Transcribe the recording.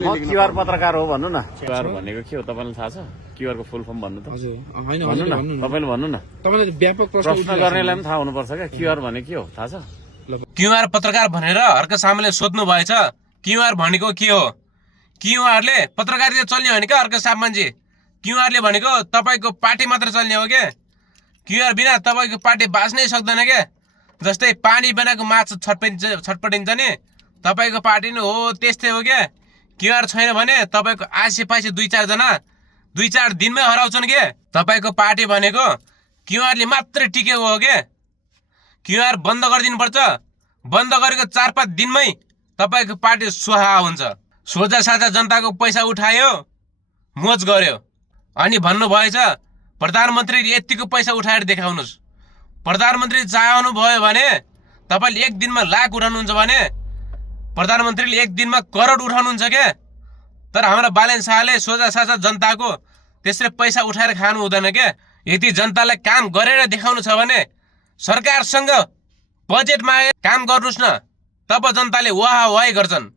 QR पत्रकार हो भन्नु न। क्युआर भनेको के हो तपाईँलाई थाहा छ? क्युआर को फुल फर्म भन्नु त। हजुर हैन भन्नु न, तपाईले भन्नु न। तपाईले व्यापक प्रश्न गर्नेलाई पनि थाहा हुनुपर्छ क्या क्युआर भने के हो, थाहा छ? क्युआर पत्रकार भनेर हर्क सामूले सोध्नु भएछ। क्युआर भनेको के हो? क्युआरले पत्रकारिता चल्ने होइन क्या हर्क साहब मान्छे। क्युआरले भनेको तपाईको पार्टी मात्र चल्ने हो के। क्युआर बिना तपाईको पार्टी बाँच्नै सक्दैन के। जस्तै पानी बिनाको माछा छटपटिन्छ नि, तपाईको पार्टी नै हो त्यस्तै हो के। क्युआर छैन भने तपाईको आसेपासे 2-4 जना 2-4 दिनमै हराउँछन् के। तपाईको पार्टी भनेको क्युआरले मात्रै टिकेको हो के। क्युआर बन्द गरिदिनु पर्छ। बन्द गरेको 4-5 दिनमै तपाईको पार्टी स्वाहा हुन्छ। सोझा साझा जनताको पैसा उठायो, मोज गर्यो। अनि भन्नु भएछ प्रधानमन्त्रीले यतिको पैसा उठाएर देखाउनुस्। प्रधानमन्त्री चाहनु भयो भने तपाईले एक दिनमा लाख उठाउनुहुन्छ भने प्रधानमन्त्रीले एक दिनमा करोड उठाउनुहुन्छ के। तर हाम्रो बालेन शाहले सोझा साझा जनताको त्यसरी पैसा उठाएर खानु हुँदैन के। यदि जनतालाई काम गरेर देखाउनु छ भने सरकारसँग बजेट मागेर काम गर्नुस् न, तब जनताले वाह वाही गर्छन्।